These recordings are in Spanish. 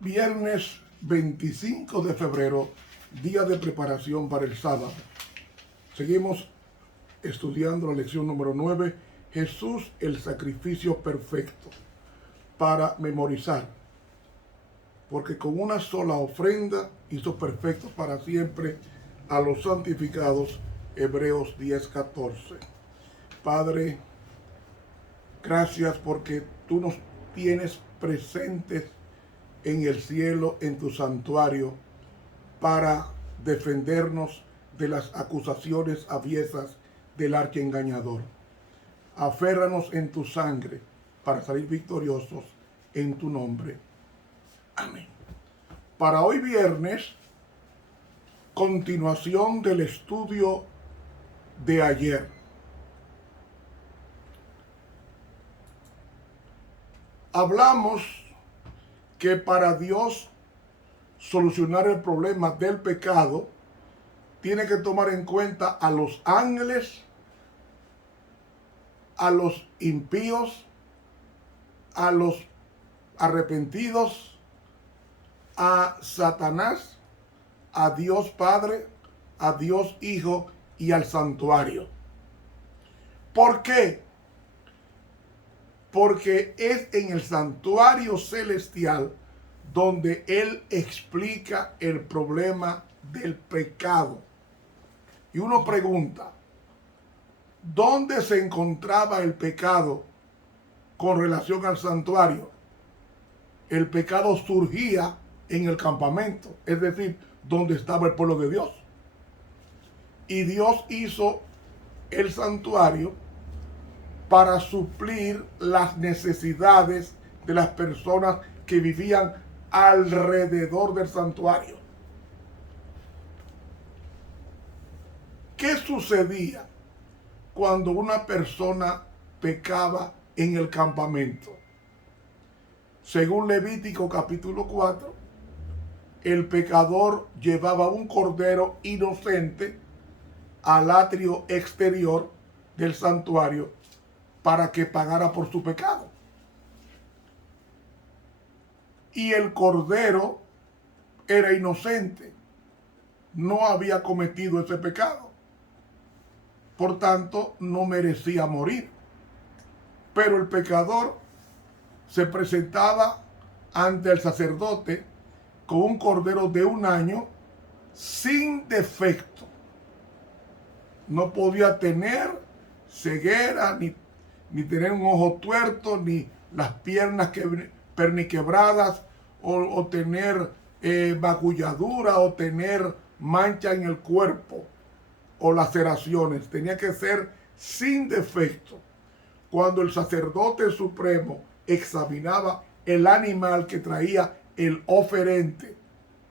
Viernes 25 de febrero, día de preparación para el sábado. Seguimos estudiando la lección número 9, Jesús, el sacrificio perfecto, para memorizar. Porque con una sola ofrenda hizo perfectos para siempre a los santificados. Hebreos 10:14. Padre, gracias porque tú nos tienes presentes en el cielo, en tu santuario, para defendernos de las acusaciones aviesas del archiengañador. Aférranos en tu sangre para salir victoriosos en tu nombre. Amén. Para hoy viernes, continuación del estudio de ayer. Hablamos que para Dios solucionar el problema del pecado, tiene que tomar en cuenta a los ángeles, a los impíos, a los arrepentidos, a Satanás, a Dios Padre, a Dios Hijo y al santuario. ¿Por qué? Porque es en el santuario celestial donde Él explica el problema del pecado. Y uno pregunta, ¿dónde se encontraba el pecado con relación al santuario? El pecado surgía en el campamento, es decir, donde estaba el pueblo de Dios. Y Dios hizo el santuario para suplir las necesidades de las personas que vivían alrededor del santuario. ¿Qué sucedía cuando una persona pecaba en el campamento? Según Levítico capítulo 4, el pecador llevaba un cordero inocente al atrio exterior del santuario para que pagara por su pecado. Y el cordero era inocente, no había cometido ese pecado, por tanto no merecía morir. Pero el pecador se presentaba ante el sacerdote con un cordero de 1 año sin defecto. No podía tener ceguera, ni tener un ojo tuerto, ni las piernas perniquebradas, o tener magulladura, o tener mancha en el cuerpo, o laceraciones. Tenía que ser sin defecto. Cuando el sacerdote supremo examinaba el animal que traía el oferente,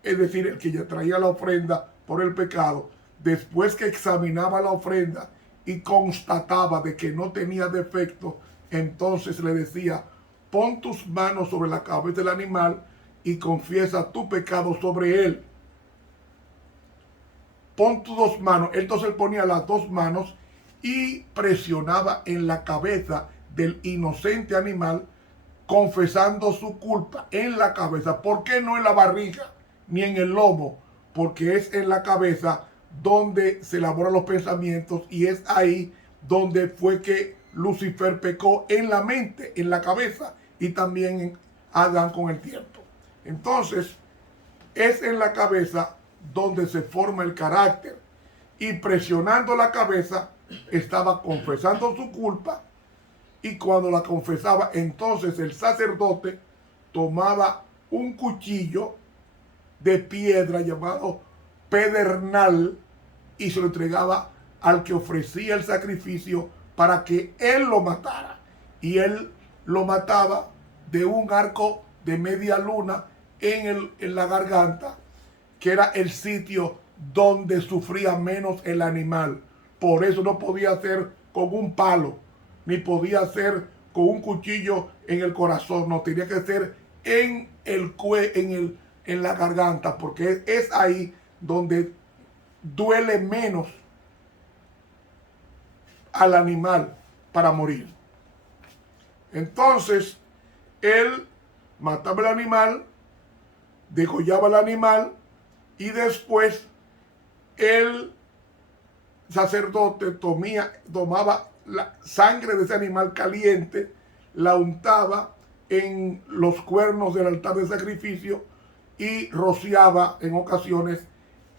es decir, el que ya traía la ofrenda por el pecado, después que examinaba la ofrenda y constataba de que no tenía defecto, entonces le decía, pon tus manos sobre la cabeza del animal y confiesa tu pecado sobre él. Pon tus 2 manos. Entonces él ponía las 2 manos y presionaba en la cabeza del inocente animal, confesando su culpa en la cabeza. ¿Por qué no en la barriga ni en el lomo? Porque es en la cabeza donde se elaboran los pensamientos, y es ahí donde fue que Lucifer pecó, en la mente, en la cabeza, y también en Adán con el tiempo. Entonces, es en la cabeza donde se forma el carácter, y presionando la cabeza estaba confesando su culpa, y cuando la confesaba, entonces el sacerdote tomaba un cuchillo de piedra llamado pedernal y se lo entregaba al que ofrecía el sacrificio para que él lo matara. Y él lo mataba de un arco de media luna en la garganta, que era el sitio donde sufría menos el animal. Por eso no podía hacer con un palo, ni podía hacer con un cuchillo en el corazón. No, tenía que ser en la garganta, porque es ahí donde duele menos al animal para morir. Entonces, él mataba el animal, degollaba el animal y después el sacerdote tomaba la sangre de ese animal caliente, la untaba en los cuernos del altar de sacrificio y rociaba en ocasiones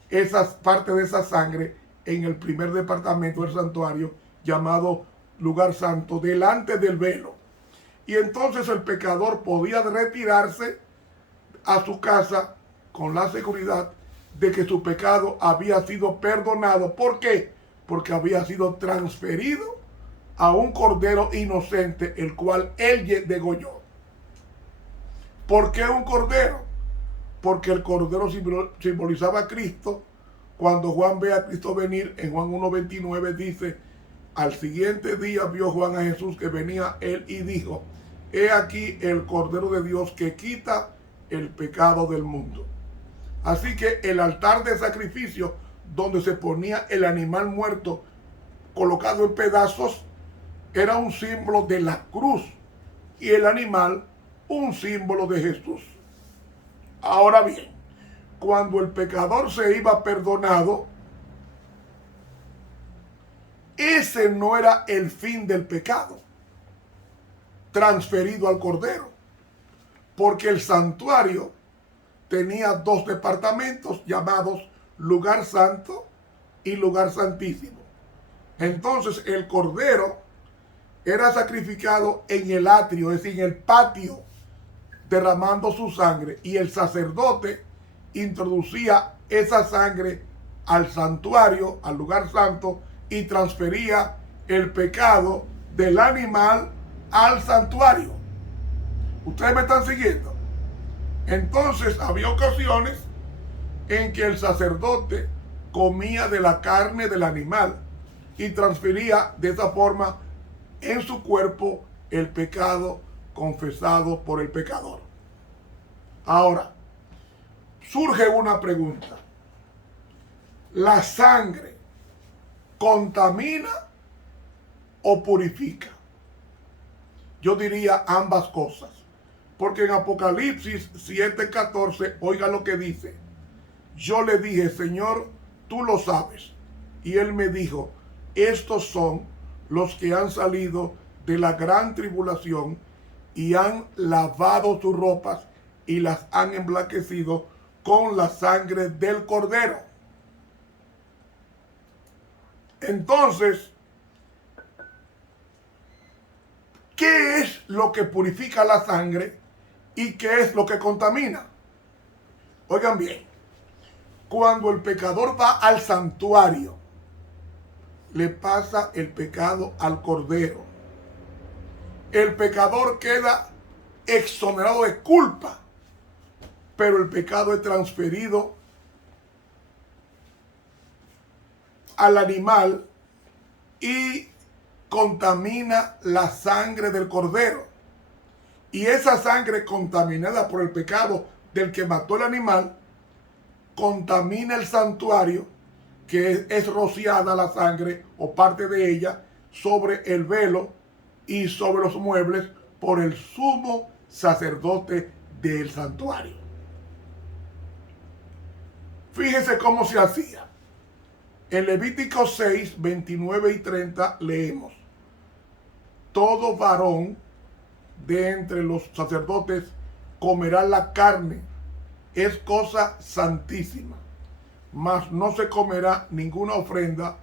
esas partes de esa sangre en el primer departamento del santuario llamado lugar santo, delante del velo. Y entonces el pecador podía retirarse a su casa con la seguridad de que su pecado había sido perdonado. ¿Por qué? Porque había sido transferido a un cordero inocente, el cual él degolló. ¿Por qué un cordero? Porque el cordero simbolizaba a Cristo. Cuando Juan ve a Cristo venir, en Juan 1:29 dice: al siguiente día vio Juan a Jesús que venía él y dijo: he aquí el Cordero de Dios que quita el pecado del mundo. Así que el altar de sacrificio, donde se ponía el animal muerto colocado en pedazos, era un símbolo de la cruz y el animal un símbolo de Jesús. Ahora bien, cuando el pecador se iba perdonado, ese no era el fin del pecado transferido al cordero, porque el santuario tenía dos departamentos llamados lugar santo y lugar santísimo. Entonces el cordero era sacrificado en el atrio, es decir, en el patio, derramando su sangre, y el sacerdote introducía esa sangre al santuario, al lugar santo, y transfería el pecado del animal al santuario. ¿Ustedes me están siguiendo? Entonces había ocasiones en que el sacerdote comía de la carne del animal y transfería de esa forma en su cuerpo el pecado confesado por el pecador. Ahora, surge una pregunta. ¿La sangre contamina o purifica? Yo diría ambas cosas. Porque en Apocalipsis 7:14, oiga lo que dice: yo le dije, Señor, tú lo sabes. Y él me dijo: estos son los que han salido de la gran tribulación y han lavado sus ropas y las han emblanquecido con la sangre del cordero. Entonces, ¿qué es lo que purifica la sangre y qué es lo que contamina? Oigan bien, cuando el pecador va al santuario, le pasa el pecado al cordero. El pecador queda exonerado de culpa, pero el pecado es transferido al animal y contamina la sangre del cordero. Y esa sangre contaminada por el pecado del que mató el animal contamina el santuario, que es rociada la sangre o parte de ella sobre el velo y sobre los muebles por el sumo sacerdote del santuario. Fíjese cómo se hacía. En Levítico 6, 29 y 30 leemos: todo varón de entre los sacerdotes comerá la carne, es cosa santísima, mas no se comerá ninguna ofrenda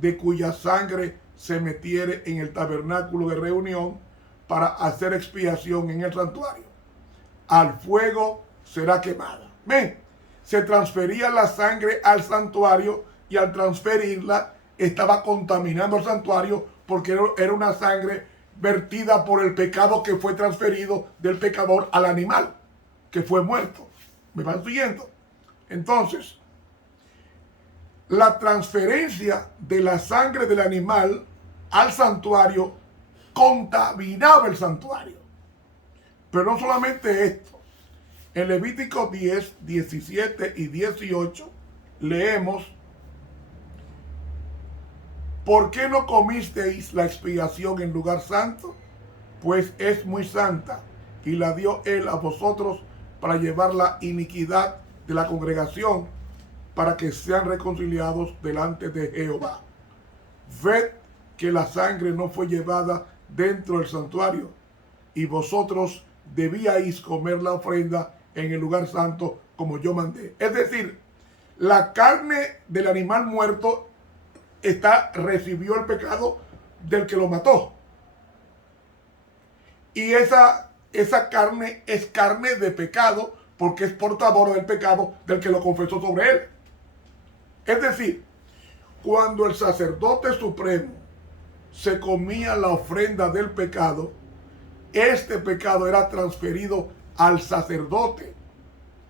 de cuya sangre se metiere en el tabernáculo de reunión para hacer expiación en el santuario. Al fuego será quemada. Ven, se transfería la sangre al santuario y al transferirla estaba contaminando el santuario porque era una sangre vertida por el pecado que fue transferido del pecador al animal que fue muerto. ¿Me van siguiendo? Entonces, la transferencia de la sangre del animal al santuario contaminaba el santuario. Pero no solamente esto. En Levítico 10, 17 y 18 leemos: ¿por qué no comisteis la expiación en lugar santo? Pues es muy santa. y la dio él a vosotros para llevar la iniquidad de la congregación, para que sean reconciliados delante de Jehová. Ved que la sangre no fue llevada dentro del santuario, y vosotros debíais comer la ofrenda en el lugar santo como yo mandé. Es decir, la carne del animal muerto recibió el pecado del que lo mató. Y esa carne es carne de pecado, porque es portador del pecado del que lo confesó sobre él. Es decir, cuando el sacerdote supremo se comía la ofrenda del pecado, este pecado era transferido al sacerdote.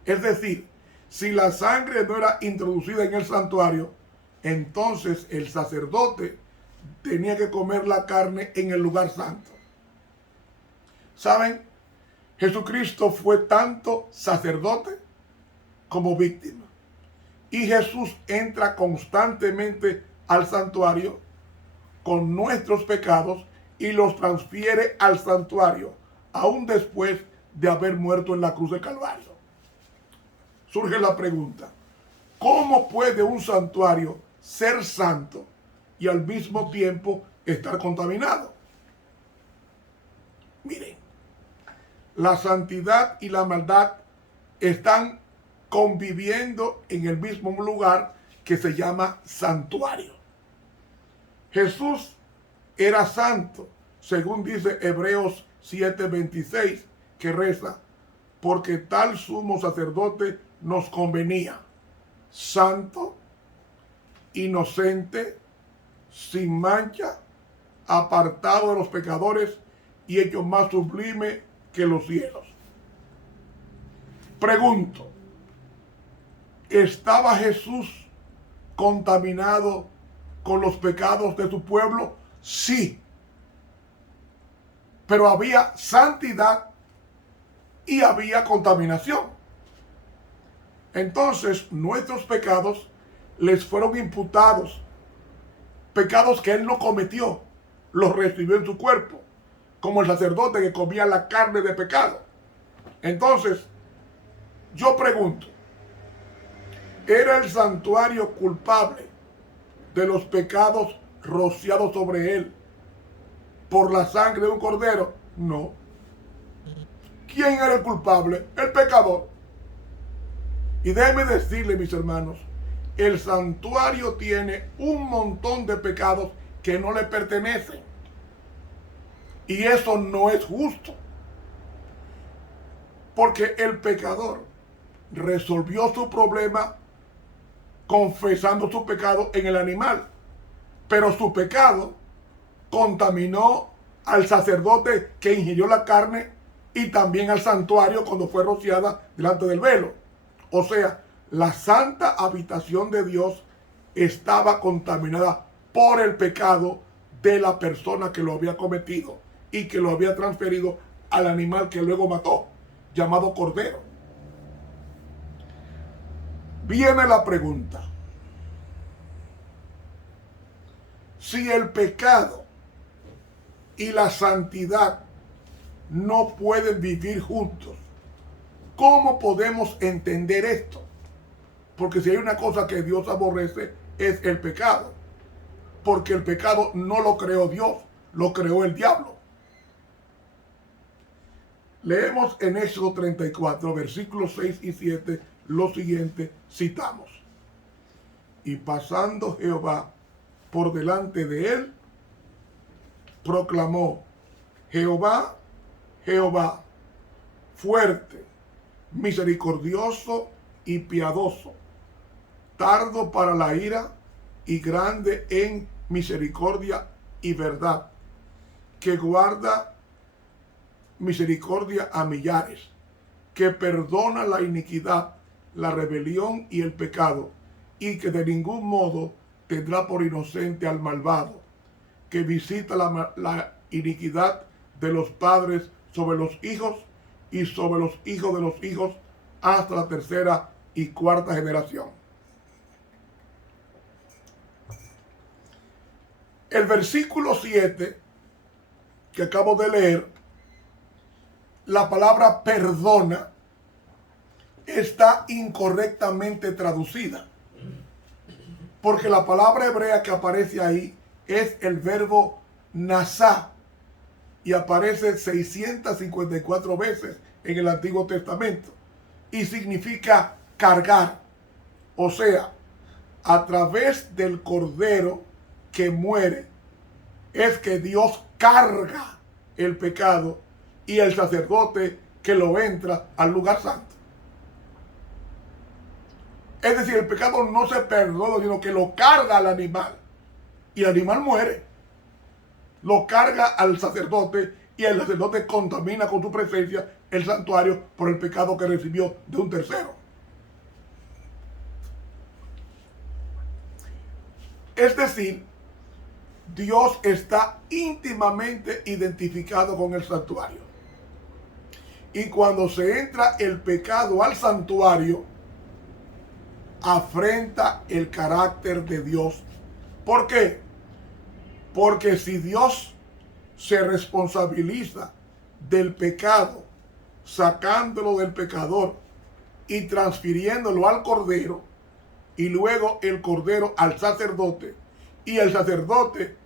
Es decir, si la sangre no era introducida en el santuario, entonces el sacerdote tenía que comer la carne en el lugar santo. ¿Saben? Jesucristo fue tanto sacerdote como víctima. Y Jesús entra constantemente al santuario con nuestros pecados y los transfiere al santuario, aún después de haber muerto en la cruz del Calvario. Surge la pregunta, ¿cómo puede un santuario ser santo y al mismo tiempo estar contaminado? Miren, la santidad y la maldad están conviviendo en el mismo lugar que se llama santuario. Jesús era santo, según dice Hebreos 7:26, que reza, porque tal sumo sacerdote nos convenía, santo, inocente, sin mancha, apartado de los pecadores y hecho más sublime que los cielos. Pregunto, ¿estaba Jesús contaminado con los pecados de su pueblo? Sí. Pero había santidad y había contaminación. Entonces, nuestros pecados les fueron imputados. Pecados que él no cometió, los recibió en su cuerpo, como el sacerdote que comía la carne de pecado. Entonces, yo pregunto, ¿era el santuario culpable de los pecados rociados sobre él por la sangre de un cordero? No. ¿Quién era el culpable? El pecador. Y déjenme decirle, mis hermanos, el santuario tiene un montón de pecados que no le pertenecen. Y eso no es justo. Porque el pecador resolvió su problema confesando su pecado en el animal. Pero su pecado contaminó al sacerdote que ingirió la carne y también al santuario cuando fue rociada delante del velo. O sea, la santa habitación de Dios estaba contaminada por el pecado de la persona que lo había cometido y que lo había transferido al animal que luego mató, llamado cordero. Viene la pregunta. Si el pecado y la santidad no pueden vivir juntos, ¿cómo podemos entender esto? Porque si hay una cosa que Dios aborrece es el pecado. Porque el pecado no lo creó Dios, lo creó el diablo. Leemos en Éxodo 34, versículos 6 y 7, lo siguiente, citamos. Y pasando Jehová por delante de él, proclamó, Jehová, Jehová, fuerte, misericordioso y piadoso, tardo para la ira y grande en misericordia y verdad, que guarda misericordia a millares, que perdona la iniquidad, la rebelión y el pecado, y que de ningún modo tendrá por inocente al malvado, que visita la iniquidad de los padres sobre los hijos y sobre los hijos de los hijos hasta la tercera y cuarta generación. El versículo 7 que acabo de leer la palabra perdona está incorrectamente traducida. Porque la palabra hebrea que aparece ahí es el verbo nasá y aparece 654 veces en el Antiguo Testamento y significa cargar. O sea, a través del cordero que muere es que Dios carga el pecado y el sacerdote que lo entra al lugar santo. Es decir, el pecado no se perdona, sino que lo carga al animal. Y el animal muere. Lo carga al sacerdote y el sacerdote contamina con su presencia el santuario por el pecado que recibió de un tercero. Es decir, Dios está íntimamente identificado con el santuario. Y cuando se entra el pecado al santuario, afrenta el carácter de Dios. ¿Por qué? Porque si Dios se responsabiliza del pecado, sacándolo del pecador y transfiriéndolo al cordero, y luego el cordero al sacerdote, y el sacerdote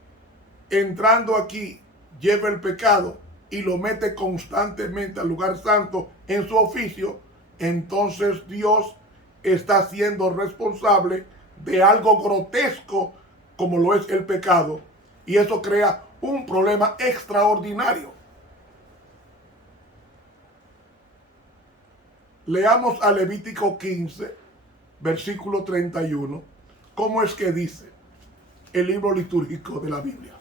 entrando aquí lleva el pecado y lo mete constantemente al lugar santo en su oficio, entonces Dios está siendo responsable de algo grotesco como lo es el pecado, y eso crea un problema extraordinario. Leamos a Levítico 15, versículo 31, cómo es que dice el libro litúrgico de la Biblia.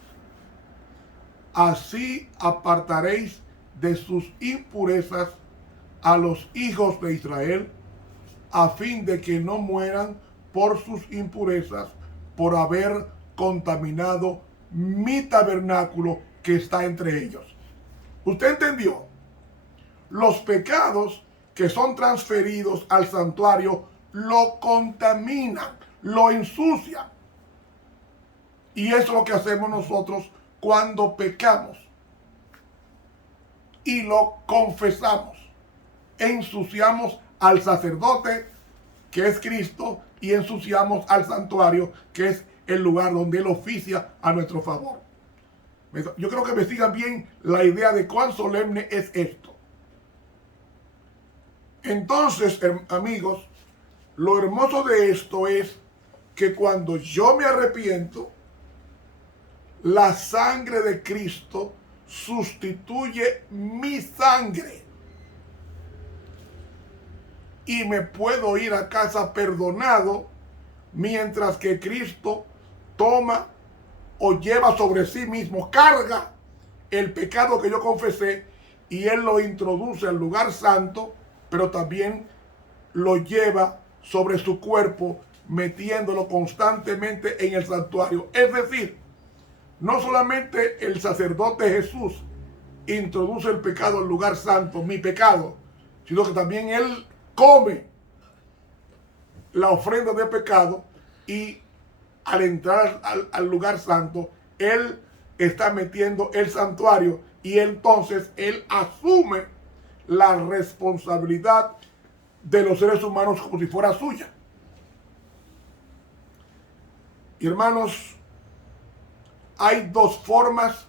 Así apartaréis de sus impurezas a los hijos de Israel, a fin de que no mueran por sus impurezas, por haber contaminado mi tabernáculo que está entre ellos. ¿Usted entendió? Los pecados que son transferidos al santuario lo contaminan, lo ensucian. Y eso es lo que hacemos nosotros cuando pecamos y lo confesamos. Ensuciamos al sacerdote, que es Cristo, y ensuciamos al santuario, que es el lugar donde Él oficia a nuestro favor. Yo creo que me sigan bien la idea de cuán solemne es esto. Entonces, amigos, lo hermoso de esto es que cuando yo me arrepiento, la sangre de Cristo sustituye mi sangre. Y me puedo ir a casa perdonado, mientras que Cristo toma o lleva sobre sí mismo, carga el pecado que yo confesé, y Él lo introduce al lugar santo, pero también lo lleva sobre su cuerpo, metiéndolo constantemente en el santuario. Es decir, no solamente el sacerdote Jesús introduce el pecado al lugar santo, mi pecado, sino que también Él come la ofrenda de pecado, y al entrar al lugar santo, Él está metiendo el santuario, y entonces Él asume la responsabilidad de los seres humanos como si fuera suya. Y hermanos, hay dos formas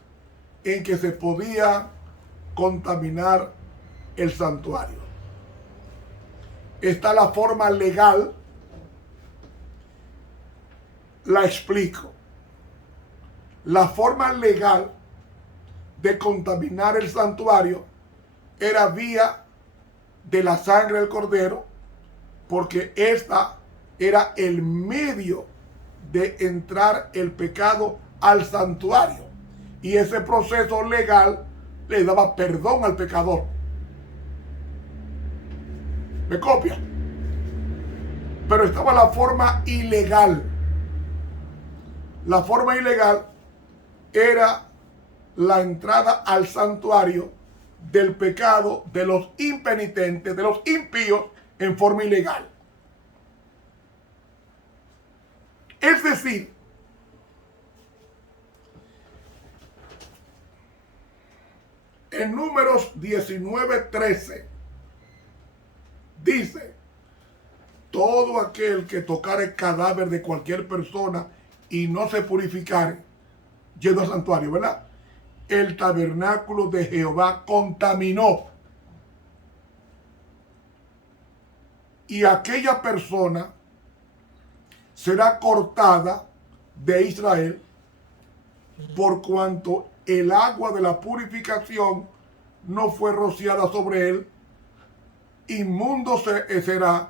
en que se podía contaminar el santuario. Está la forma legal. La explico. La forma legal de contaminar el santuario era vía de la sangre del cordero, porque esta era el medio de entrar el pecado al santuario, y ese proceso legal le daba perdón al pecador. ¿Me copia? Pero estaba la forma ilegal. La forma ilegal era la entrada al santuario del pecado de los impenitentes, de los impíos, en forma ilegal. Es decir, En Números 19:13 dice: todo aquel que tocare el cadáver de cualquier persona y no se purificare, yendo al santuario, ¿verdad? El tabernáculo de Jehová contaminó. Y aquella persona será cortada de Israel, por cuanto el agua de la purificación no fue rociada sobre él. Inmundo será,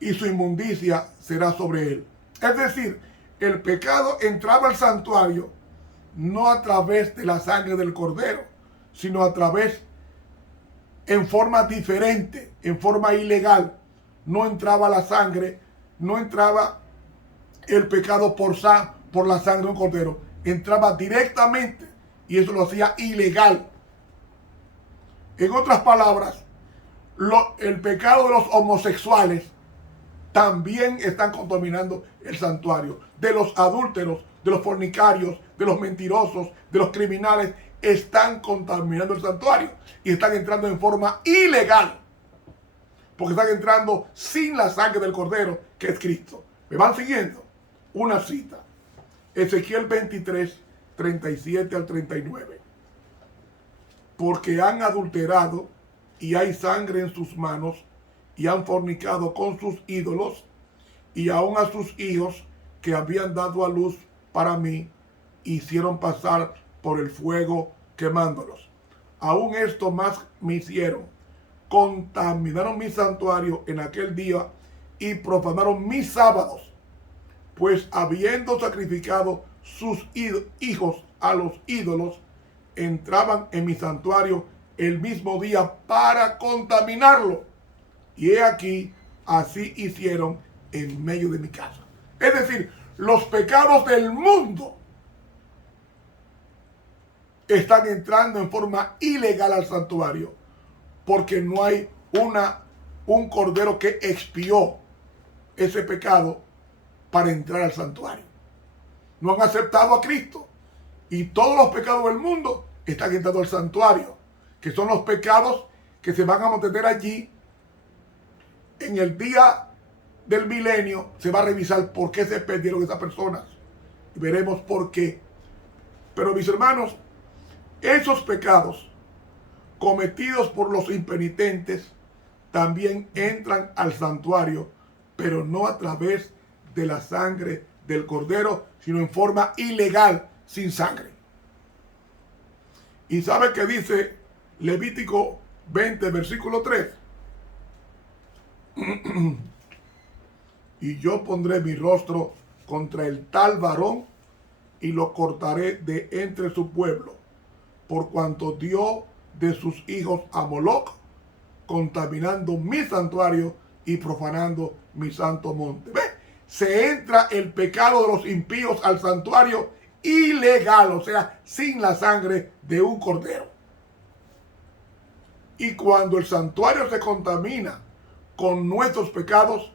y su inmundicia será sobre él. Es decir, el pecado entraba al santuario no a través de la sangre del cordero, sino a través, en forma diferente, en forma ilegal. No entraba la sangre, no entraba el pecado por la sangre de un cordero. Entraba directamente, y eso lo hacía ilegal. En otras palabras, el pecado de los homosexuales también están contaminando el santuario. De los adúlteros, de los fornicarios, de los mentirosos, de los criminales, están contaminando el santuario y están entrando en forma ilegal, porque están entrando sin la sangre del cordero, que es Cristo. ¿Me van siguiendo? Una cita. Ezequiel 23, 37 al 39. Porque han adulterado y hay sangre en sus manos, y han fornicado con sus ídolos, y aun a sus hijos que habían dado a luz para mí, hicieron pasar por el fuego quemándolos. Aún esto más me hicieron: contaminaron mi santuario en aquel día y profanaron mis sábados, pues habiendo sacrificado sus hijos a los ídolos, entraban en mi santuario el mismo día para contaminarlo. Y he aquí, así hicieron en medio de mi casa. Es decir, los pecados del mundo están entrando en forma ilegal al santuario, porque no hay un cordero que expió ese pecado para entrar al santuario. No han aceptado a Cristo, y todos los pecados del mundo están entrando al santuario, que son los pecados que se van a mantener allí. En el día del milenio se va a revisar por qué se perdieron esas personas, y veremos por qué. Pero mis hermanos, esos pecados cometidos por los impenitentes también entran al santuario, pero no a través de la sangre del cordero, sino en forma ilegal, sin sangre. ¿Y sabe qué dice Levítico 20, versículo 3? Y yo pondré mi rostro contra el tal varón y lo cortaré de entre su pueblo, por cuanto dio de sus hijos a Moloc, contaminando mi santuario y profanando mi santo monte. ¿Ve? Se entra el pecado de los impíos al santuario ilegal, o sea, sin la sangre de un cordero. Y cuando el santuario se contamina con nuestros pecados,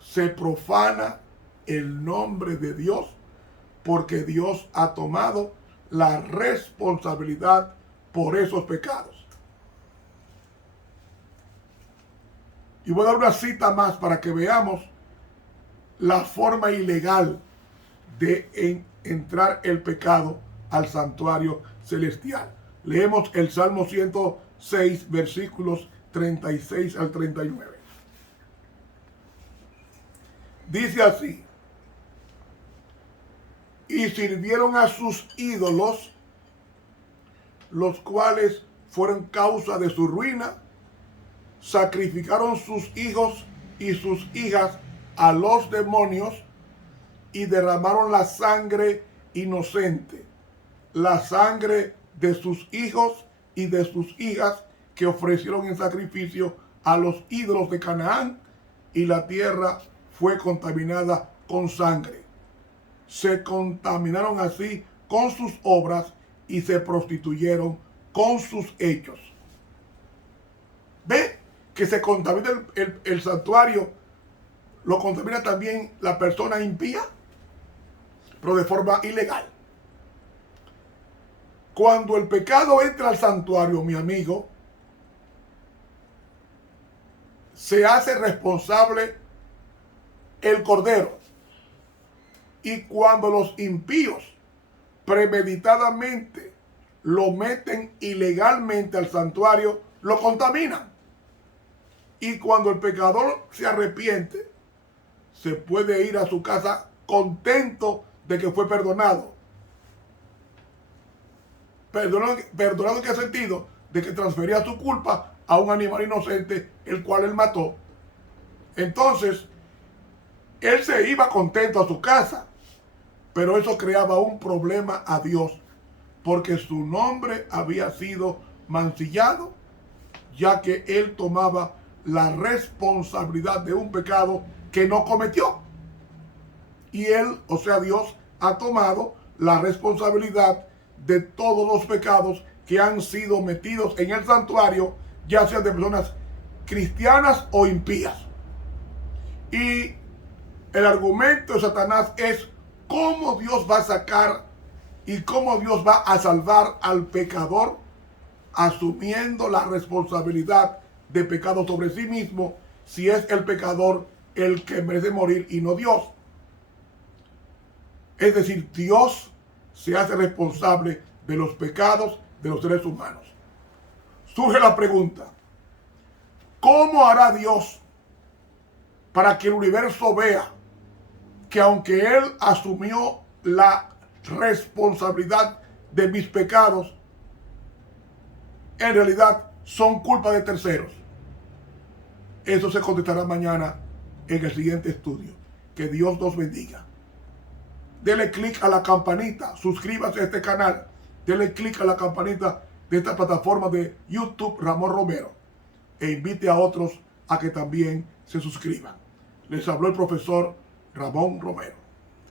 se profana el nombre de Dios, porque Dios ha tomado la responsabilidad por esos pecados. Y voy a dar una cita más para que veamos la forma ilegal de entrar el pecado al santuario celestial. Leemos el Salmo 106, versículos 36 al 39. Dice así: y sirvieron a sus ídolos, los cuales fueron causa de su ruina, sacrificaron sus hijos y sus hijas a los demonios, y derramaron la sangre inocente, la sangre de sus hijos y de sus hijas, que ofrecieron en sacrificio a los ídolos de Canaán, y la tierra fue contaminada con sangre. Se contaminaron así con sus obras y se prostituyeron con sus hechos. ¿Ve que se contamina el santuario? Lo contamina también la persona impía, pero de forma ilegal. Cuando el pecado entra al santuario, mi amigo, se hace responsable el Cordero. Y cuando los impíos premeditadamente lo meten ilegalmente al santuario, lo contaminan. Y cuando el pecador se arrepiente, se puede ir a su casa contento de que fue perdonado. ¿Perdonado en qué sentido? De que transfería su culpa a un animal inocente, el cual él mató. Entonces, él se iba contento a su casa, pero eso creaba un problema a Dios, porque su nombre había sido mancillado, ya que él tomaba la responsabilidad de un pecado que no cometió. Y él, o sea, Dios, ha tomado la responsabilidad de todos los pecados que han sido metidos en el santuario, ya sean de personas cristianas o impías. Y el argumento de Satanás es cómo Dios va a sacar y cómo Dios va a salvar al pecador asumiendo la responsabilidad de pecado sobre sí mismo, si es el pecador el que merece morir y no Dios. Es decir, Dios se hace responsable de los pecados de los seres humanos. Surge la pregunta, ¿cómo hará Dios para que el universo vea que aunque Él asumió la responsabilidad de mis pecados, en realidad son culpa de terceros? Eso se contestará mañana en el siguiente estudio. Que Dios nos bendiga. Dele clic a la campanita, suscríbase a este canal, dele clic a la campanita de esta plataforma de YouTube Ramón Romero e invite a otros a que también se suscriban. Les habló el profesor Ramón Romero.